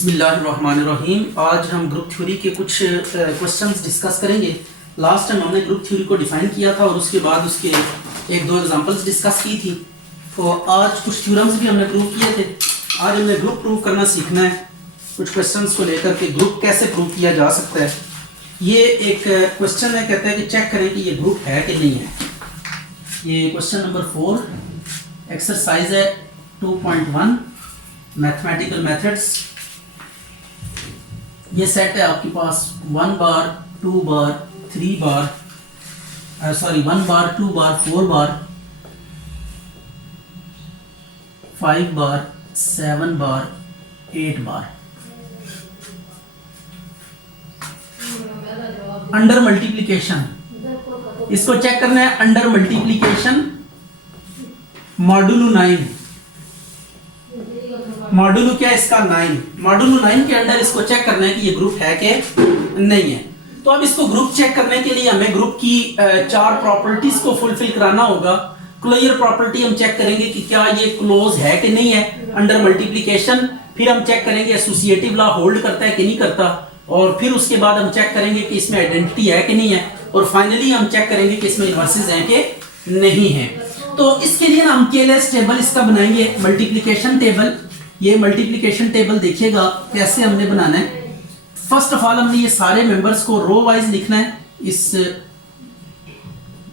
बिस्मिल्लाहिर्रहमानिर्रहीम। आज हम ग्रुप थ्योरी के कुछ क्वेश्चंस डिस्कस करेंगे। लास्ट टाइम हमने ग्रुप थ्योरी को डिफाइन किया था और उसके बाद उसके एक दो एग्जांपल्स डिस्कस की थी। तो आज कुछ थ्योरम्स भी हमने प्रूव किए थे। आज हमने ग्रुप प्रूव करना सीखना है। कुछ क्वेश्चंस को लेकर के ग्रुप कैसे प्रूव किया जा सकता है। ये एक क्वेश्चन है, कहता है कि चेक करें कि ये ग्रुप है कि नहीं है। ये क्वेश्चन नंबर 4 एक्सरसाइज है 2.1 मैथमेटिकल मेथड्स। ये सेट है आपके पास 1 बार 2 बार 3 बार 1 बार 2 बार 4 बार 5 बार 7 बार 8 बार। अंडर मल्टीप्लिकेशन, इसको चेक करना है। अंडर मल्टीप्लिकेशन मॉडुलो 9, मॉडुलो क्या है इसका 9, मॉडुलो 9 के अंडर इसको चेक करना है कि ये ग्रुप है कि नहीं है। तो अब इसको ग्रुप चेक करने के लिए हमें ग्रुप की 4 प्रॉपर्टीज को फुलफिल कराना होगा। क्लोजर प्रॉपर्टी हम चेक करेंगे कि क्या ये क्लोज है कि नहीं है अंडर मल्टीप्लिकेशन। फिर हम चेक करेंगे एसोसिएटिव लॉ होल्ड करता है कि नहीं करता, और फिर उसके बाद हम चेक करेंगे कि इसमें आइडेंटिटी है कि नहीं है, और फाइनली हम चेक करेंगे कि इसमें इनवर्सेस हैं कि नहीं है। तो इसके लिए ना हम केएलएस टेबल इसका बनाएंगे, मल्टीप्लिकेशन टेबल। ये मल्टीप्लिकेशन टेबल देखिएगा कैसे हमने बनाना है। फर्स्ट ऑफ ऑल हमने ये सारे मेंबर्स को रो वाइज लिखना है इस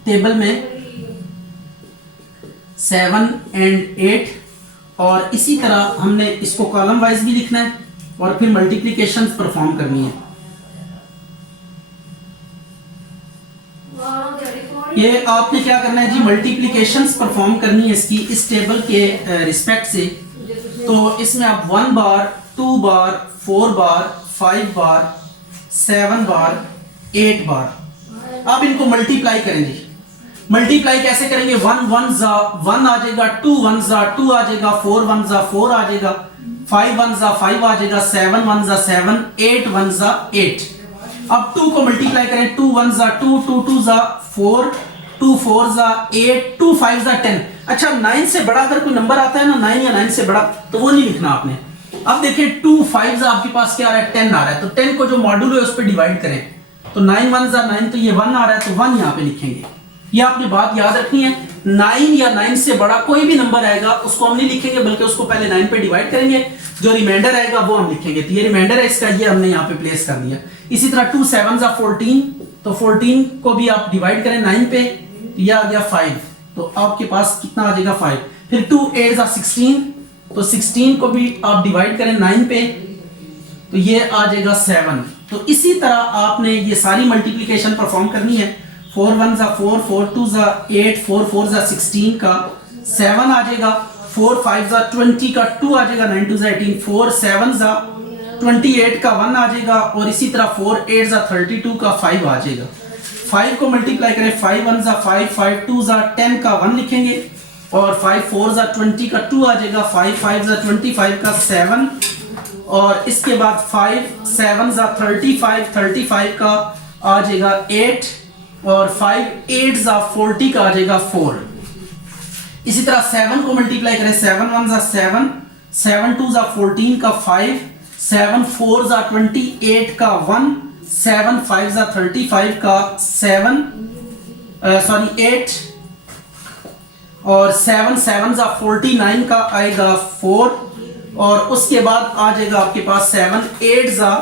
टेबल में 7 and 8, और इसी तरह हमने इसको कॉलम वाइज भी लिखना है और फिर मल्टीप्लिकेशन परफॉर्म करनी है। ये आपने क्या करना है जी, मल्टीप्लिकेशंस परफॉर्म करनी है इसकी इस टेबल के रिस्पेक्ट से। तो इसमें आप 1 बार 2 बार 4 बार 5 बार 7 बार 8 बार आप इनको मल्टीप्लाई करेंगे। मल्टीप्लाई कैसे करेंगे? 1 1 जा 1 आ जाएगा, 2 1 जा 2 आ जाएगा, 4 1 जा 4 आ जाएगा, 5 1 जा 5 आ जाएगा, 7 1 जा 7, 8 1 जा 8। अब 2 को मल्टीप्लाई करें, 2 1 जा 2, 2 2 जा 4, 2 4 जा 8, 2 5 जा 10। अच्छा, 9 से बड़ा अगर कोई नंबर आता है ना, 9 या 9 से बड़ा, तो वो नहीं लिखना आपने। अब देखिए 2 5 जा आपके पास क्या आ रहा है, 10 आ रहा है। तो 10 को जो मॉड्यूल है उस पर डिवाइड करें, तो 9 1 जा 9, तो ये 1 आ रहा है, तो 1 यहाँ पे लिखेंगे। ये आपने बात याद रखनी है। 9 या 9 से बड़ा कोई भी नंबर आएगा उसको हम नहीं लिखेंगे, बल्कि उसको पहले 9 पे डिवाइड करेंगे, जो रिमाइंडर आएगा वो हम लिखेंगे। तो ये रिमाइंडर है इसका, ये हमने यहाँ पे प्लेस कर दिया। इसी तरह 2 7 जा 14, तो 14 को भी आप डिवाइड करें 9 पे, ये आ गया 5, तो आपके पास कितना आ जाएगा 5। फिर 2 8 जा 16, तो 16 को भी आप डिवाइड करें 9 पे, तो ये आ जाएगा 7। तो इसी तरह आपने ये सारी मल्टीप्लिकेशन परफॉर्म करनी है। 4 1 जा 4, 4 2 जा 8, 4 4 जा 16 का 7 आ जाएगा, 4 5 जा 20 का 2 आ जाएगा, 9 2 जा 18, 4 7 जा 28 का 1 आ जाएगा, और इसी तरह 4 8 जा 32 का 5 आ जाएगा। 5 को मल्टीप्लाई करें, 5 1 जा 5, 5 2 जा 10 का 1 लिखेंगे, और 5 4 जा 20 का 2 आ जाएगा, 5 5 जा 25 का 7, और इसके बाद 5 7 जा 35 का आ जाएगा 8, और 5 8 जा 40 का आ जाएगा 4। इसी तरह 7 को मल्टीप्लाई करें, 7 1 जा 7, 7 2 जा 14 का 5, 7 4 जा 28 का 1, 7 5 जा 35 का 8, और 7 7 जा 49 का आएगा 4, और उसके बाद आ जाएगा आपके पास 7 8 जा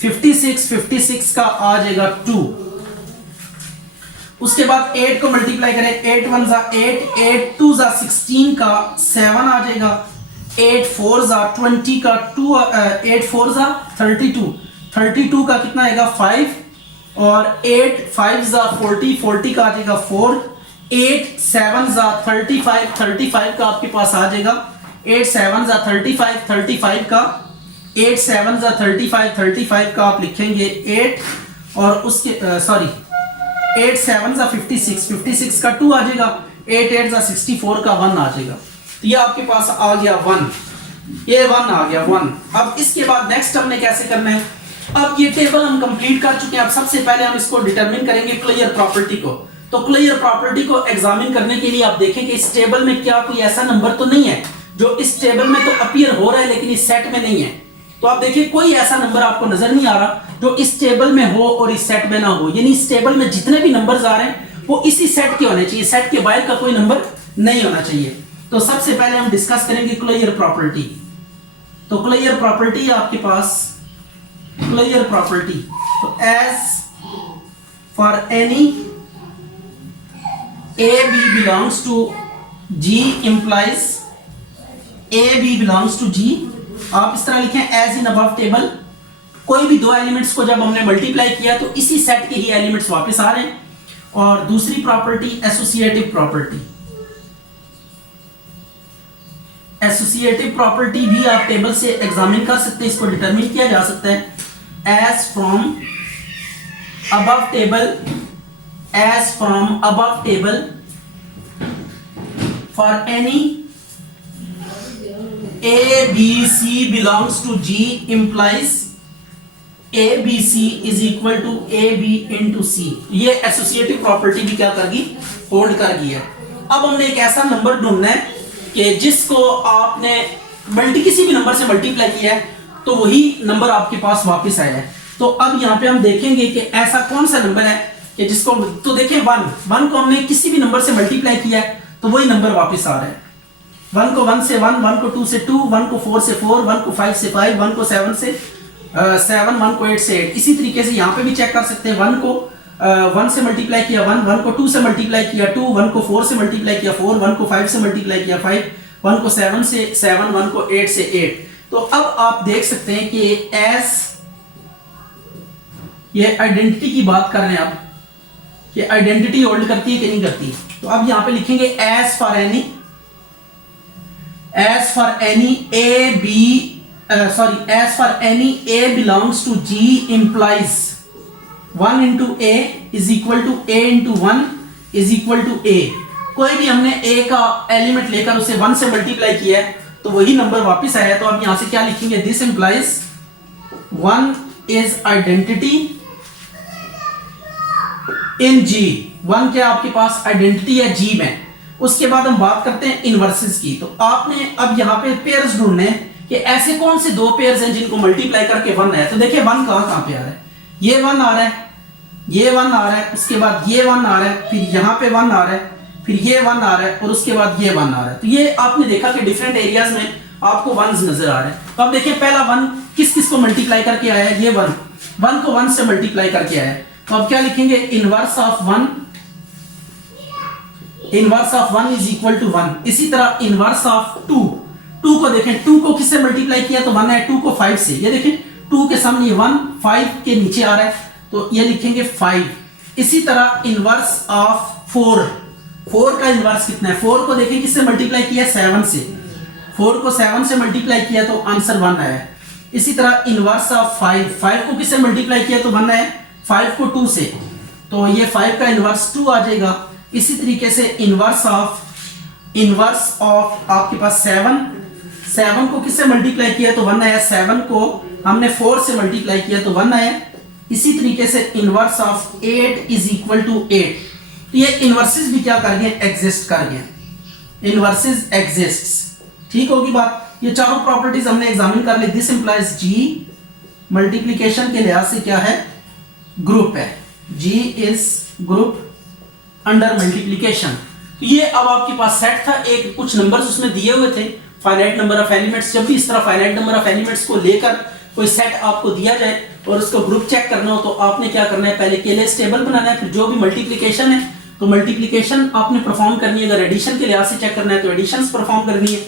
56 का आ जाएगा 2। उसके बाद 8 को मल्टीप्लाई करें, 8 1 जा 8, 8 2 जा 16 का 7 आ जाएगा, 8 4 जा 20 का 2, 8 4 जा 32 का कितना आएगा 5, और 8 5 जा 40 का आ जाएगा 4, 8 7 जा 35 का आपके पास आ जाएगा, 8 7 जा 35 का 8 7 जा 35 का आप लिखेंगे 8, और उसके 8 7 जा 56 का 2 आ जाएगा, 8 8 जा 64 का 1 आ जाएगा। तो ये आपके पास आ गया 1, ये 1 आ गया 1। अब इसके बाद नेक्स्ट हमने कैसे करना है, अब ये टेबल हम कंप्लीट कर चुके हैं। अब सबसे पहले हम इसको डिटरमिन करेंगे क्लियर प्रॉपर्टी को। तो क्लियर प्रॉपर्टी को एग्जामिन करने के लिए आप देखें कि इस टेबल में क्या कोई ऐसा नंबर तो नहीं है जो इस टेबल में तो अपीयर हो रहा है लेकिन इस सेट में नहीं है। तो आप देखिए कोई ऐसा नंबर आपको नजर नहीं आ रहा जो इस टेबल में हो और इस सेट में ना हो, यानी इस टेबल में जितने भी नंबर्स आ रहे हैं वो इसी सेट के होने चाहिए, सेट के बाहर का कोई नंबर नहीं होना चाहिए। तो सबसे पहले हम डिस्कस करेंगे क्लोजर प्रॉपर्टी। तो क्लोजर प्रॉपर्टी आपके पास, क्लोजर प्रॉपर्टी, तो as for any a B belongs to G implies a B belongs to G, आप इस तरह लिखें एज इन अबव टेबल। कोई भी दो एलिमेंट्स को जब हमने मल्टीप्लाई किया तो इसी सेट के ही एलिमेंट्स वापस आ रहे हैं। और दूसरी property associative property, associative property भी आप टेबल से एग्जामिन कर सकते हैं, इसको डिटरमिन किया जा सकता है as from above table, as from above table for any A B C belongs to G implies A B C is equal to A B into C। ये एसोसिएटिव प्रॉपर्टी भी क्या करगी, होल्ड करगी है। अब हमने एक ऐसा नंबर ढूंढना है कि जिसको आपने किसी भी नंबर से मल्टीप्लाई किया है तो वही नंबर आपके पास वापस आया है। तो अब यहाँ पे हम देखेंगे कि ऐसा कौन सा नंबर है कि जिसको, तो देखिए वन को हमने किसी भी नंबर से मल्टीप्लाई किया है तो वही नंबर वापस आ रहा है। 1 को 1 से 1, 1 को 2 से 2, 1 को 4 से 4, 1 को 5 से 5, 1 को 7 से 7, 1 को 8 से 8। इसी तरीके से यहाँ पे भी चेक कर सकते हैं, 1 को 1 से मल्टीप्लाई किया 1, 1 को 2 से मल्टीप्लाई किया 2, 1 को 4 से मल्टीप्लाई किया 4, 1 को 5 से मल्टीप्लाई किया 5, 1 को 7 से 7, 1 को 8 से 8। तो अब आप देख सकते हैं कि एस, ये आइडेंटिटी की बात कर रहे हैं आप, कि आइडेंटिटी होल्ड करती है कि नहीं करती। तो अब यहाँ पे लिखेंगे as for any, as for any as for any A belongs to G implies 1 into A is equal to A into 1 is equal to A। कोई भी हमने A का एलिमेंट लेकर उसे 1 से मल्टीप्लाई किया है तो वही नंबर वापस आया। तो अब यहां से क्या लिखेंगे, this implies 1 is identity in G। 1 क्या आपके पास आइडेंटिटी है G में। उसके बाद हम बात करते हैं इनवर्सेस की। तो आपने अब यहाँ पे पेयर्स ढूंढने हैं कि ऐसे कौन से दो पेयर्स हैं जिनको मल्टीप्लाई करके 1 आया। तो देखिए 1 कहां पे आ रहा है, ये 1 आ रहा है, ये 1 आ रहा है, उसके बाद ये 1 आ रहा है, फिर यहाँ पे 1 आ रहा है, फिर ये 1 आ रहा है और उसके बाद ये 1 आ रहा है। तो ये आपने देखा कि डिफरेंट एरियाज में आपको 1s नजर आ रहे हैं। तो अब देखिए पहला 1 किस किस को मल्टीप्लाई करके आया है, ये 1 को 1 से मल्टीप्लाई करके आया है। तो अब क्या लिखेंगे, inverse of 1, inverse of 1 is equal to 1। इसी तरह इनवर्स ऑफ 2 को देखें, 2 को किससे मल्टीप्लाई किया तो 1 है, 2 को 5 से, ये देखें 2 के सामने 1, 5 के नीचे आ रहा है तो ये लिखेंगे 5। इसी तरह इनवर्स ऑफ 4 का इनवर्स कितना है, 4 को देखें किससे मल्टीप्लाई किया 7 से, 4 को 7 से मल्टीप्लाई किया तो आंसर 1 आया। इसी तरह इनवर्स ऑफ 5 को किससे मल्टीप्लाई किया तो 1 है, 5 को 2 से, तो ये 5 का इनवर्स 2 आ जाएगा। इसी तरीके से इनवर्स ऑफ आपके पास 7 को किससे मल्टीप्लाई किया तो 1 आया, 7 को हमने 4 से मल्टीप्लाई किया तो 1 आया। इसी तरीके से inverse of 8 is equal to 8। तो ये इनवर्सेस भी क्या कर गए, एग्जिस्ट कर गए, इनवर्सेस एग्जिस्ट्स। ठीक होगी बात। ये चारों प्रॉपर्टीज हमने एग्जामिन कर ली। दिस इंप्लाइज जी मल्टीप्लिकेशन के लिहाज से क्या है, ग्रुप है, जी इज ग्रुप अंडर मल्टीप्लिकेशन। ये अब आपके पास सेट था, एक कुछ नंबर्स उसमें दिए हुए थे, फाइनाइट नंबर ऑफ एलिमेंट्स। जब भी इस तरह फाइनाइट नंबर ऑफ एलिमेंट्स को लेकर कोई सेट आपको दिया जाए और उसको ग्रुप चेक करना हो तो आपने क्या करना है, पहले केलेस टेबल बनाना है, फिर जो भी मल्टीप्लिकेशन है तो मल्टीप्लिकेशन आपने परफॉर्म करनी है, अगर एडिशन के लिहाज से चेक करना है तो एडिशन परफॉर्म करनी है,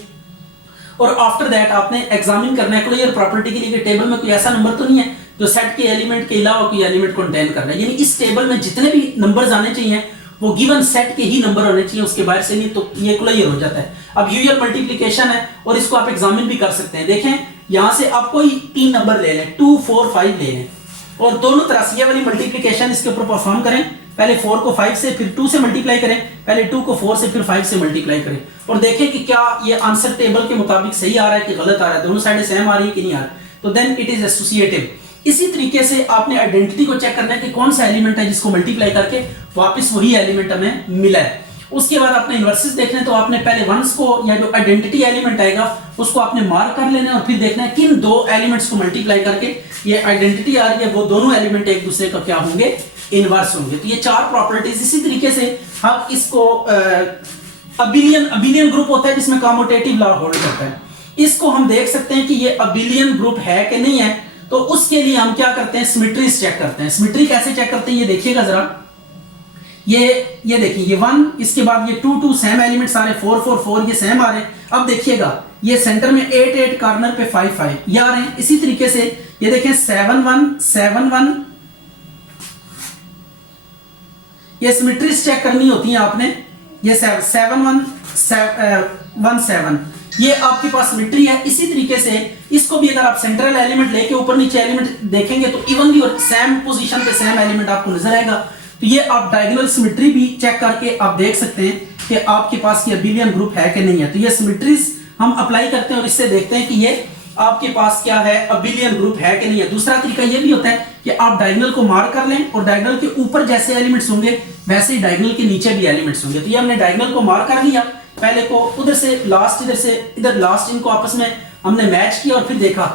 और आफ्टर दैट आपने एग्जामिन करना है क्लोजर प्रॉपर्टी के लिए टेबल में कोई ऐसा नंबर तो नहीं है जो सेट के एलिमेंट के अलावा कोई एलिमेंट कंटेन कर रहा है। यानी इस टेबल में जितने भी नंबर्स आने चाहिए वो गिवन सेट के ही नंबर होने चाहिए, उसके बाहर से नहीं, तो ये क्लोजर हो जाता है। अब यूजुअल मल्टीप्लिकेशन है और इसको आप एग्जामिन भी कर सकते हैं। देखें यहां से आप कोई 3 नंबर ले लें, 2, 4, 5 ले लें और दोनों तरह से ये वाली मल्टीप्लिकेशन इसके ऊपर परफॉर्म करें। पहले 4 को 5 से फिर 2 से मल्टीप्लाई करें, पहले 2 को 4 से फिर 5 से मल्टीप्लाई करें और देखें कि क्या ये आंसर टेबल के मुताबिक सही आ रहा है कि गलत आ रहा है, दोनों साइडें सेम आ रही है कि नहीं आ रहा है, तो देन इट इज एसोसिएटिव। इसी तरीके से आपने आइडेंटिटी को चेक करना है कि कौन सा एलिमेंट है जिसको मल्टीप्लाई करके वापस वही एलिमेंट हमें मिला है। उसके बाद आपने इन्वर्सेस देखने, तो आपने पहले वंस को या जो आइडेंटिटी एलिमेंट आएगा उसको आपने मार्क कर लेना और फिर देखना है किन दो एलिमेंट्स को मल्टीप्लाई करके ये आइडेंटिटी आ रही है, वो दोनों एलिमेंट एक दूसरे का क्या होंगे, इनवर्स होंगे। तो ये चार प्रॉपर्टीज, इसी तरीके से हम इसको अबिलियन ग्रुप होता है जिसमें कम्यूटेटिव लॉ होल्ड करता है, इसको हम देख सकते हैं कि ये अबिलियन ग्रुप है कि नहीं है। तो उसके लिए हम क्या करते हैं, सिमेट्रीज चेक करते हैं। सिमेट्री कैसे चेक करते हैं ये देखिएगा जरा, ये देखिए, ये 1, इसके बाद ये 2 2 सेम एलिमेंट्स आ रहे, 4 4 4 ये सेम आ रहे। अब देखिएगा ये सेंटर में 8 8 कॉर्नर पे 5 5 ये आ रहे हैं। इसी तरीके से ये देखें 7 1 7 1, ये सिमेट्रीज चेक करनी होती है आपने। ये 7 1 1 7 ये आपके पास सिमेट्री है। इसी तरीके से इसको भी अगर आप सेंट्रल एलिमेंट लेके ऊपर नीचे एलिमेंट देखेंगे तो इवनली और सेम पोजीशन पे सेम एलिमेंट आपको नजर आएगा। तो ये आप डायगोनल सिमेट्री भी चेक करके आप देख सकते हैं कि आपके पास ये अबिलियन ग्रुप है कि नहीं है। तो ये सिमेट्रीज हम अप्लाई करते हैं और इससे देखते हैं कि ये आपके पास क्या है, अबिलियन ग्रुप है कि नहीं है। दूसरा तरीका ये भी होता है कि आप डायगोनल को मार्क कर लें और डायगोनल के ऊपर जैसे एलिमेंट्स होंगे वैसे ही डायगोनल के नीचे भी एलिमेंट्स होंगे। तो ये हमने डायगोनल को मार्क कर लिया, पहले को उधर से लास्ट, इधर से इधर लास्ट, इनको आपस में हमने मैच किया और फिर देखा,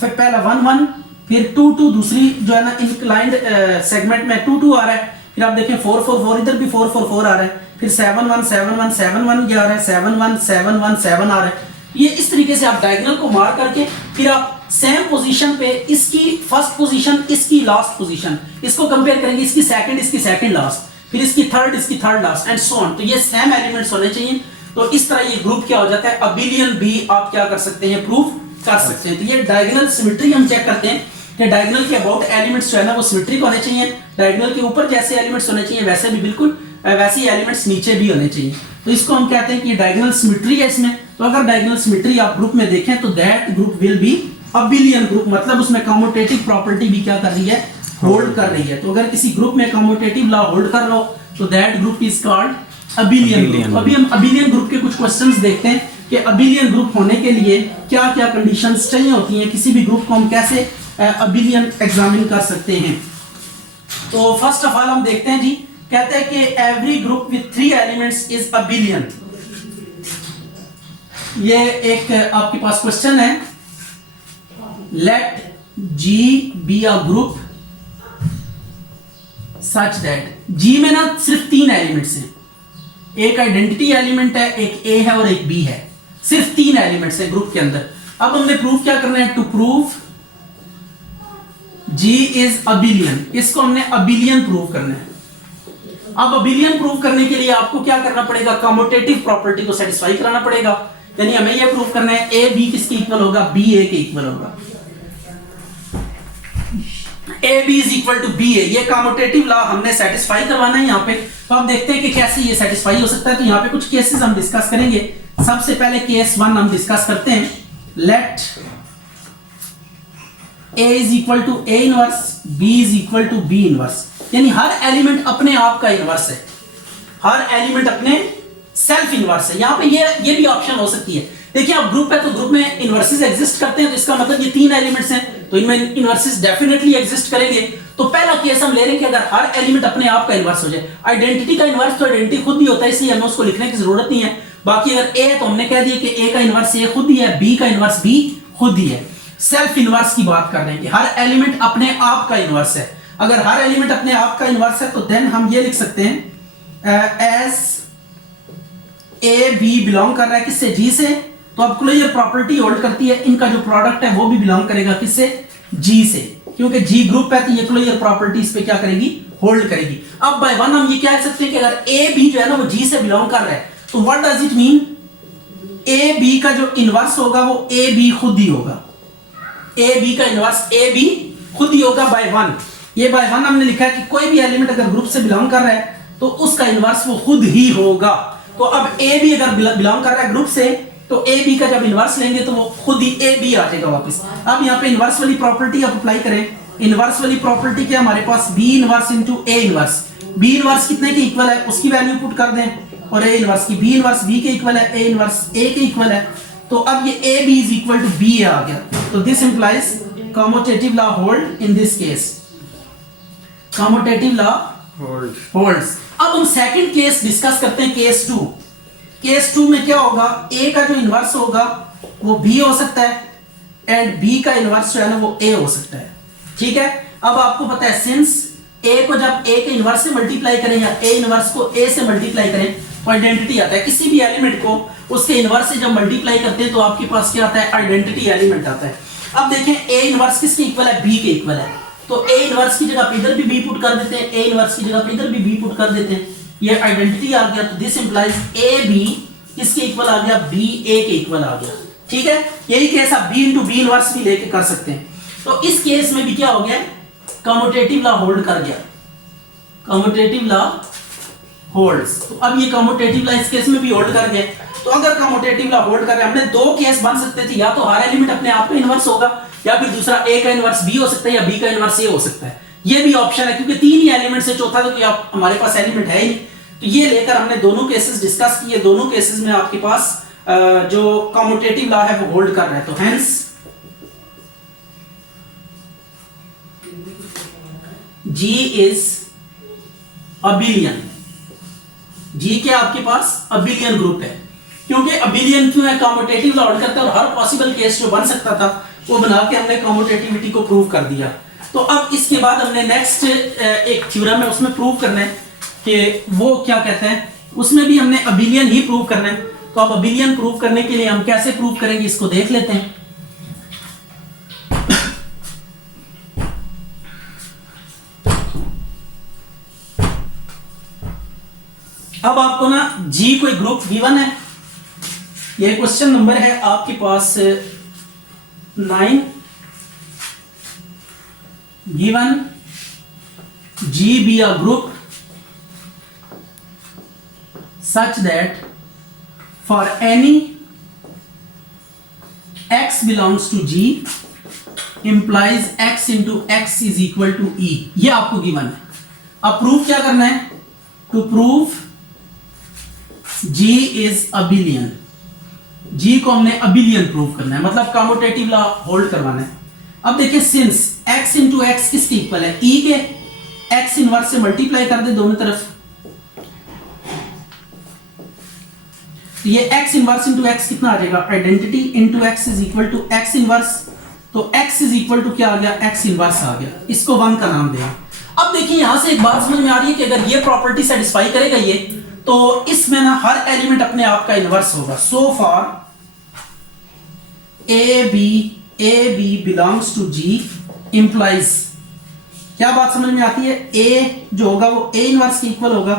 फिर पहला 1 1 फिर 2 2, दूसरी जो है ना इंक्लाइंड सेगमेंट में 2 2 आ रहा है। फिर आप देखें 4 4 4, इधर भी 4 4 4 आ रहा है। फिर 7 1 7 1 7 1 ये आ रहा है, 7 1 7 1 7 आ रहा है। ये इस तरीके से आप डायगोनल को मार्क करके फिर आप सेम पोजीशन पे इसकी फर्स्ट पोजीशन, इसकी लास्ट पोजीशन, इसको कंपेयर करेंगे, इसकी सेकंड लास्ट, फिर इसकी third last and so on. तो ये सेम एलिमेंट्स होने चाहिए। तो इस तरह ये ग्रुप क्या हो जाता है, अबिलियन भी आप क्या कर सकते हैं, प्रूफ कर सकते हैं। तो ये डायगोनल सिमेट्री हम चेक करते हैं कि डायगोनल के अबाउट एलिमेंट्स जो है ना वो सिमेट्रिक होने चाहिए। डायगोनल के ऊपर जैसे एलिमेंट्स होने चाहिए वैसे भी बिल्कुल वैसे ही एलिमेंट्स नीचे भी होने चाहिए। तो इसको हम कहते हैं कि ये डायगोनल सिमेट्री है इसमें। तो अगर डायगोनल सिमेट्री आप ग्रुप में देखें तो that group will be abelian group, मतलब उसमें कम्यूटेटिव प्रॉपर्टी भी क्या कर रही है, होल्ड कर रही है। तो अगर किसी ग्रुप में कम्यूटेटिव लॉ होल्ड कर रहा हो तो that group is called abelian group. अभी हम अबिलियन ग्रुप के कुछ क्वेश्चंस देखते हैं कि अबिलियन ग्रुप होने के लिए क्या क्या कंडीशंस चाहिए होती हैं, किसी भी ग्रुप को हम कैसे अबिलियन एग्जामिन कर सकते हैं। तो फर्स्ट ऑफ ऑल हम देखते हैं जी, कहते हैं कि every group with 3 elements is abelian. ये एक आपके पास क्वेश्चन है, let G be a group such that, G में ना सिर्फ 3 एलिमेंट्स हैं, एक आइडेंटिटी एलिमेंट है, एक ए है और एक बी है, सिर्फ 3 एलिमेंट्स हैं ग्रुप के अंदर। अब हमने प्रूफ क्या करना है, to prove G is abelian, इसको हमने अबिलियन प्रूव करना है। अब अबिलियन प्रूव करने के लिए आपको क्या करना पड़ेगा, कम्यूटेटिव प्रॉपर्टी को सेटिस्फाई कराना पड़ेगा। यानी हमें यह प्रूव करना है ए बी किसके इक्वल होगा, बी ए के इक्वल होगा, a b is equal to b a. ये कम्यूटेटिव लॉ हमने सेटिस्फाई करवाना है यहाँ पे। तो आप देखते हैं कि कैसे ये सेटिस्फाई हो सकता है। तो यहाँ पे कुछ केसेस हम डिस्कस करेंगे। सबसे पहले केस 1 हम डिस्कस करते हैं, let A is equal to A inverse, B is equal to B inverse. यानी हर एलिमेंट अपने आप का इनवर्स है, हर एलिमेंट अपने सेल्फ इनवर्स है। यहां पे ये भी ऑप्शन हो सकती है। देखिए आप ग्रुप है तो ग्रुप में इनवर्सेस एग्जिस्ट करते हैं, तो इसका मतलब ये 3 एलिमेंट्स हैं तो इनमें इनवर्सेस डेफिनेटली एग्जिस्ट करेंगे। तो पहला केस हम ले रहे हैं कि अगर हर एलिमेंट अपने आप का इनवर्स हो जाए। आइडेंटिटी का इनवर्स तो आइडेंटिटी खुद ही होता है, इसलिए हमें उसको लिखने की जरूरत नहीं है। बाकी अगर ए है तो हमने कह दिया कि ए का इनवर्स ए खुद ही है, बी का इनवर्स बी खुद ही है। सेल्फ इनवर्स की बात कर रहे हैं कि हर एलिमेंट अपने आप का इनवर्स है। अगर हर एलिमेंट अपने आप का इनवर्स है तो देन हम ये लिख सकते हैं एज ए बी बिलोंग कर रहा है किससे, जी से, तो अब क्लोजर प्रॉपर्टी होल्ड करती है, इनका जो प्रोडक्ट है वो भी बिलोंग करेगा किससे, जी से, क्योंकि जी ग्रुप है तो ये क्लोजर प्रॉपर्टी इस पे क्या करेगी, होल्ड करेगी। अब बाय वन हम ये कह सकते हैं कि अगर ए बी जो है ना वो जी से बिलोंग कर रहा है तो what does it mean, A B का जो इनवर्स होगा वो ए बी खुद ही होगा, ए बी का इनवर्स ए बी खुद ही होगा बाय वन। ये बाय वन हमने लिखा है कि कोई भी एलिमेंट अगर ग्रुप से बिलोंग कर रहा है तो उसका इनवर्स वो खुद ही होगा। तो अब ए बी अगर बिलोंग कर रहा है ग्रुप से तो ए बी का जब इनवर्स लेंगे तो वो खुद ही ए बी आ जाएगा वापस। अब यहाँ पे इनवर्स वाली प्रॉपर्टी आप अप्लाई करें। इनवर्स वाली प्रॉपर्टी क्या हमारे पास, b inverse into a inverse. B inverse कितने के इक्वल है उसकी वैल्यू पुट कर दें और ए इनवर्स की, बी इनवर्स बी के इक्वल है, ए इनवर्स ए के इक्वल है। तो अब ये a b is equal to b आ गया। तो this implies commutative law hold in this case, commutative law holds. अब हम सेकंड केस डिस्कस करते हैं, केस टू। केस टू में क्या होगा, ए का जो इन्वर्स होगा वो बी हो सकता है एंड बी का इन्वर्स जो है ना वो ए हो सकता है। ठीक है, अब आपको पता है सिंस ए को जब ए के इन्वर्स से मल्टीप्लाई करें या ए इन्वर्स को ए से मल्टीप्लाई करें तो आइडेंटिटी आता है। किसी भी एलिमेंट को उसके इन्वर्स से जब मल्टीप्लाई करते हैं तो आपके पास क्या आता है, आइडेंटिटी एलिमेंट आता है। अब देखें ए इन्वर्स किसके इक्वल है, बी के इक्वल है, तो ए इन्वर्स की जगह पे इधर भी बी पुट कर देते हैं, ए इन्वर्स की जगह पे इधर भी बी पुट कर देते हैं, ये आइडेंटिटी आ गया। तो दिस इंप्लाइज ए बी किसके इक्वल आ गया, बी ए के इक्वल आ गया। ठीक है, यही केस आप बी इंटू बी इन्वर्स भी लेके कर सकते हैं। तो इस केस में भी क्या हो गया, कम्यूटेटिव लॉ होल्ड कर गया, कम्यूटेटिव लॉ होल्ड्स। तो अब ये कम्यूटेटिव लॉ इस केस में भी होल्ड कर गए। तो अगर कम्यूटेटिव लॉ होल्ड कर रहे, हमने दो केस बन सकते थे, या तो हर एलिमेंट अपने आप में इन्वर्स होगा या फिर दूसरा ए का इन्वर्स बी हो सकता है या बी का इन्वर्स ए हो सकता है। ये भी ऑप्शन है क्योंकि तीन ही एलिमेंट से, चौथा तो क्या हमारे पास एलिमेंट है ही नहीं। तो ये लेकर हमने दोनों केसेस डिस्कस किए, दोनों केसेस में आपके पास जो कम्यूटेटिव लॉ है वो होल्ड कर रहा है। तो hence G is abelian. G के आपके पास अबिलियन ग्रुप है, क्योंकि अबिलियन क्यों है, कम्यूटेटिव लॉ होल्ड करता है और हर पॉसिबल केस जो बन सकता था वो बना के हमने कम्यूटेटिविटी को प्रूव कर दिया। तो अब इसके बाद हमने नेक्स्ट एक थ्योरम है उसमें प्रूव करना है कि वो क्या कहते हैं, उसमें भी हमने अबिलियन ही प्रूव करना है। तो अब अबिलियन प्रूव करने के लिए हम कैसे प्रूव करेंगे इसको देख लेते हैं। अब आपको ना G कोई ग्रुप गिवन है, ये क्वेश्चन नंबर है आपके पास 9, given G be a group such that for any x belongs to G implies x into x is equal to E। ये आपको गिवन है। अब प्रूफ क्या करना है, to prove G is abelian, G को हमने अबिलियन प्रूव करना है, मतलब कम्यूटेटिव लॉ होल्ड करवाना है। अब देखिए सिंस x इंटू एक्स किसके इक्वल है, E के, x इनवर्स से मल्टीप्लाई कर दे दोनों तरफ, तो ये x इनवर्स इंटू एक्स कितना आ जाएगा, identity into x is equal to x inverse. तो x इज इक्वल टू क्या आ गया, x इनवर्स आ गया, इसको 1 का नाम दें। अब देखिए यहां से एक बात समझ में आ रही है कि अगर ये प्रॉपर्टी सेटिस्फाई करेगा ये, तो इसमें ना हर एलिमेंट अपने आप का इनवर्स होगा। So for A B belongs to G implies, क्या बात समझ में आती है, ए जो होगा वो ए इनवर्स के इक्वल होगा,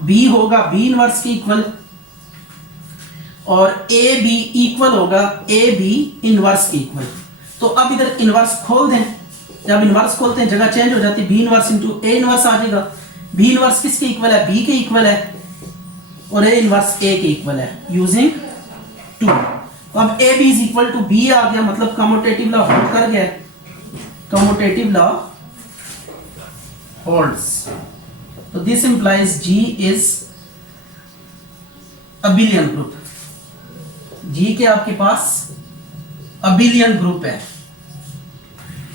बी होगा बी इनवर्स के इक्वल, और ए बी इक्वल होगा ए बी इनवर्स के इक्वल। तो अब इधर इनवर्स खोल दें, जब इनवर्स खोलते हैं जगह चेंज हो जाती है, b inverse into a inverse आ जाएगा। बी इनवर्स किसके इक्वल है, बी के इक्वल है, और ए इनवर्स ए के इक्वल है यूजिंग 2। तो अब a b is equal to b आ गया, मतलब कम्यूटेटिव लॉ होल्ड कर गया, कम्यूटेटिव लॉ होल्ड्स। तो this implies G is abelian group, G के आपके पास अबिलियन ग्रुप है,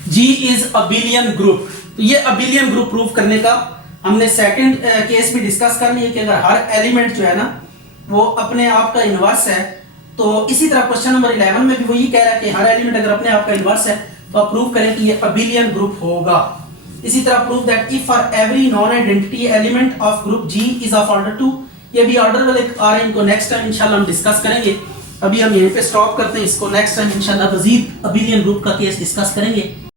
G इज अबिलियन ग्रुप। तो ये अबिलियन ग्रुप प्रूव करने का हमने सेकंड केस भी डिस्कस कर लिया कि अगर हर एलिमेंट जो है ना वो अपने आप का इनवर्स है, तो इसी तरह क्वेश्चन नंबर 11 में भी वो ये कह रहा है कि हर एलिमेंट अगर अपने आप का इनवर्स है तो आप प्रूव करें कि ये अबिलियन ग्रुप होगा। इसी तरह prove that if for every non identity element of group G is of order 2। ये भी ऑर्डर वाले आ रहे हैं, इनको नेक्स्ट टाइम इंशाल्लाह हम डिस्कस करेंगे। अभी हम यहीं पे स्टॉप करते हैं, इसको नेक्स्ट टाइम इंशाल्लाह मजीद अबिलियन ग्रुप का केस डिस्कस करेंगे।